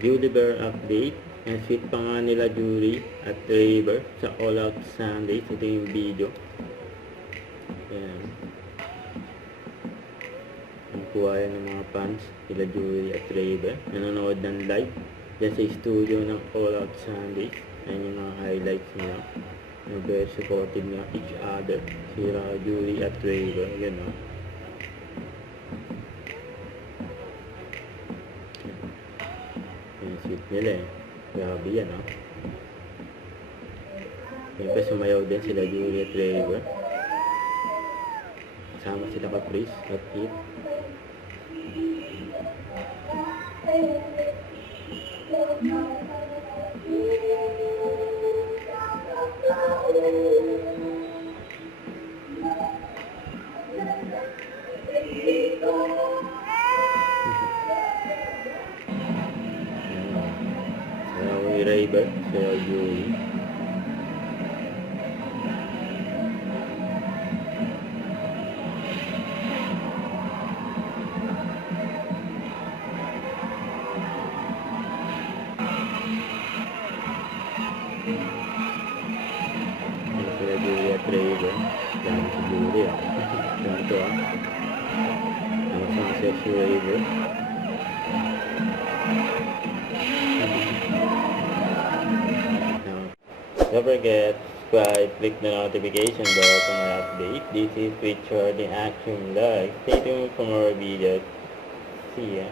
Juliver update. And sweet pa nga nila Julie at Trevor sa All Out Sundays. Ito yung video. Ayan. Ang kuha yan ng mga fans nila Julie at Trevor. Nanonood ng live dyan sa studio ng All Out Sundays. Ayan yung mga highlights nila. Very supportive ng each other. Sila Julie at Trevor. Ayan o. Ayan sweet nila eh. Grabe yan, no? Siyempre, sumayaw din sila Julie at Trevor. Kasama sila ka Chris at Kit. Trevor, sila Julie. Sila Julie at Trevor. Dami si Julie ah. Ganito ah. Ang sunset si Trevor. Don't forget, subscribe, click the notification bell for my update. This is Richard in Action Live. Stay tuned for more videos. See ya.